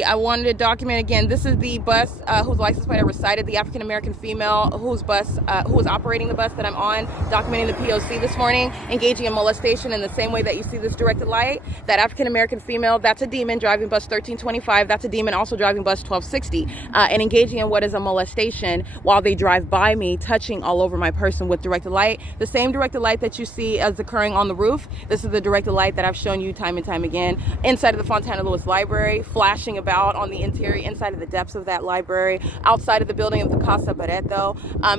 I wanted to document again. This is the bus whose license plate I recited, the African American female who was operating the bus that I'm on, documenting the P.O.C. this morning, engaging in molestation in the same way that you see this directed light. That African American female, that's a demon driving bus 1325. That's a demon also driving bus 1260, and engaging in what is a molestation while they drive by me, touching all over my person with directed light. The same directed light that you see as occurring on the roof. This is the directed light that I've shown you time and time again inside of the Fontana Lewis Library, flashing about on the interior, inside of the depths of that library, outside of the building of the Casa Barreto,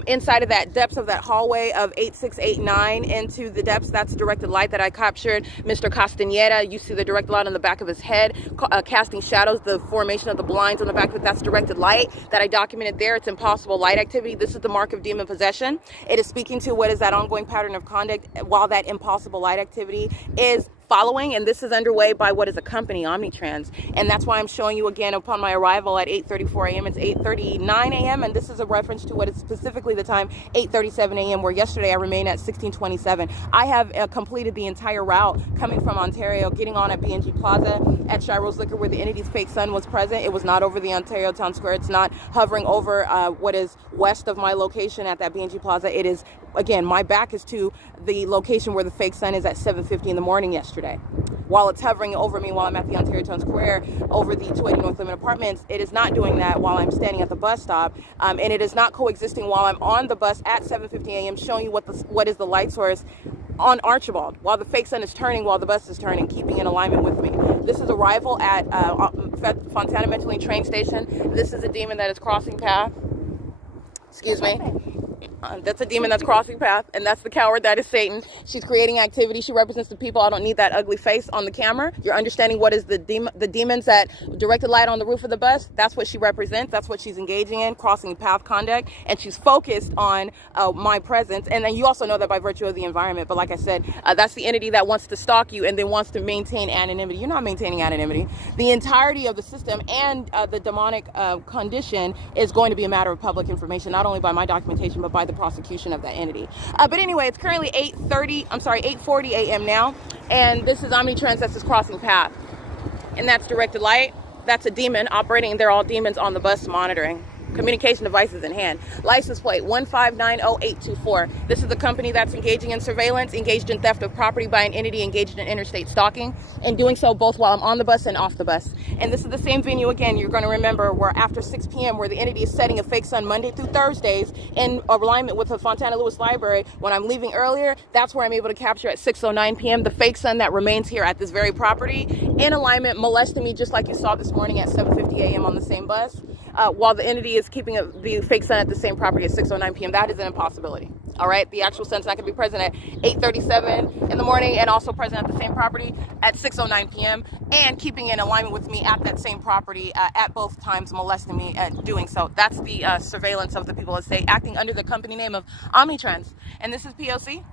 inside of that depths of that hallway of 8689 into the depths. That's directed light that I captured. Mr. Castañeda, you see the directed light on the back of his head, casting shadows, the formation of the blinds on the back of it. That's directed light that I documented there. It's impossible light activity. This is the mark of demon possession. It is speaking to what is that ongoing pattern of conduct while that impossible light activity is following, and this is underway by what is a company, OMNITRANS, and that's why I'm showing you again upon my arrival at 8:34 a.m. It's 8:39 a.m. and this is a reference to what is specifically the time 8:37 a.m. where yesterday I remained at 1627. I have completed the entire route coming from Ontario, getting on at B&G Plaza at Shiro's Liquor where the entity's fake sun was present. It was not over the Ontario Town Square. It's not hovering over what is west of my location at that B&G Plaza. It is, again, my back is to the location where the fake sun is at 7:50 in the morning yesterday. While it's hovering over me while I'm at the Ontario Town Square over the 280 North Limit Apartments, it is not doing that while I'm standing at the bus stop, and it is not coexisting while I'm on the bus at 7:50 a.m. showing you what is the light source on Archibald while the fake sun is turning while the bus is turning, keeping in alignment with me. This is arrival at Fontana METROLINK train station. This is a demon that is crossing path. Excuse me. That's a demon that's crossing path, and that's the coward that is Satan. She's creating activity. She represents the people. I don't need that ugly face on the camera. You're understanding what is the demons that directed light on the roof of the bus. That's what she represents. That's what she's engaging in, crossing path conduct, and she's focused on my presence. And then you also know that by virtue of the environment. But like I said, that's the entity that wants to stalk you and then wants to maintain anonymity. You're not maintaining anonymity. The entirety of the system and the demonic condition is going to be a matter of public information, not only by my documentation, but by the prosecution of that entity. But anyway, it's currently 8:40 a.m. now, and this is OMNITRANS. That's his crossing path, and that's directed light. That's a demon operating. They're all demons on the bus monitoring. Communication devices in hand. License plate 1590824. This is the company that's engaging in surveillance, engaged in theft of property by an entity engaged in interstate stalking, and doing so both while I'm on the bus and off the bus. And this is the same venue again. You're going to remember where after 6 p.m. where the entity is setting a fake sun Monday through Thursdays in alignment with the Fontana Lewis Library. When I'm leaving earlier, that's where I'm able to capture at 6:09 p.m. the fake sun that remains here at this very property in alignment, molesting me just like you saw this morning at 7:50 a.m. on the same bus. While the entity is keeping the fake sun at the same property at 6:09 p.m. That is an impossibility. All right, the actual sun's not going to be present at 8:37 in the morning and also present at the same property at 6:09 p.m. and keeping in alignment with me at that same property at both times, molesting me and doing so. That's the surveillance of the people that say acting under the company name of OMNITRANS. And this is P.O.C.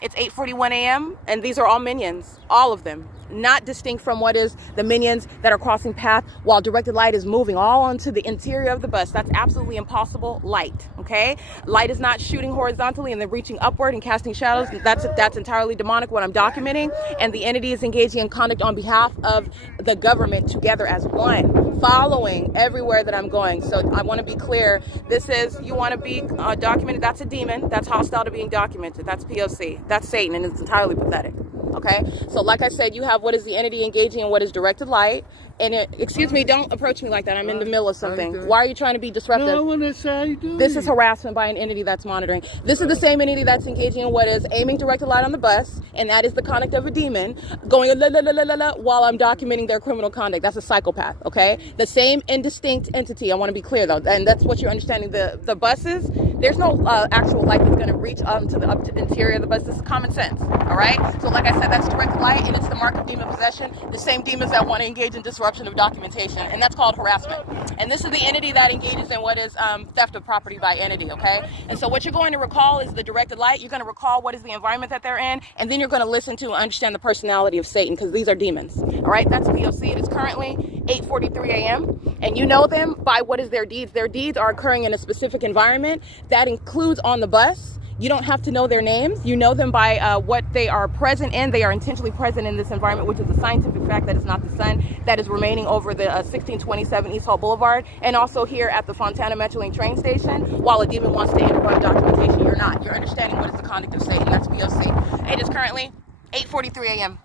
It's 8:41 a.m. and these are all minions, all of them, not distinct from what is the minions that are crossing path while directed light is moving all onto the interior of the bus. That's absolutely impossible light, okay? Light is not shooting horizontally and then reaching upward and casting shadows. That's entirely demonic, what I'm documenting, and the entity is engaging in conduct on behalf of the government together as one, following everywhere that I'm going. So I want to be clear. This is, you want to be documented, that's a demon, that's hostile to being documented, that's P.O.C., that's Satan, and it's entirely pathetic. Okay, so like I said, you have what is the entity engaging in what is directed light. And excuse me, don't approach me like that. I'm in the middle of something. Why are you trying to be disruptive? No, I want to say how you doing. This is harassment by an entity that's monitoring. This is the same entity that's engaging in what is aiming directed light on the bus, and that is the conduct of a demon going la la la la la la while I'm documenting their criminal conduct. That's a psychopath. Okay, the same indistinct entity. I want to be clear though, and that's what you're understanding. The buses, there's no actual light that's going to reach up to the interior of the bus. This is common sense. All right. So like I said, that's directed light, and it's the mark of demon possession. The same demons that want to engage in disruption of documentation, and that's called harassment. And this is the entity that engages in what is theft of property by entity, okay? And so what you're going to recall is the directed light. You're going to recall what is the environment that they're in, and then you're going to listen to and understand the personality of Satan, because these are demons, all right? That's P.O.C. It is currently 8:43 a.m., and you know them by what is their deeds. Their deeds are occurring in a specific environment that includes on the bus, You don't have to know their names. You know them by what they are present in. They are intentionally present in this environment, which is a scientific fact that is not the sun that is remaining over the 1627 East Hall Boulevard, and also here at the Fontana METROLINK train station. While a demon wants to interrupt documentation, you're not. You're understanding what is the conduct of Satan. That's P.O.C. It is currently 8:43 a.m.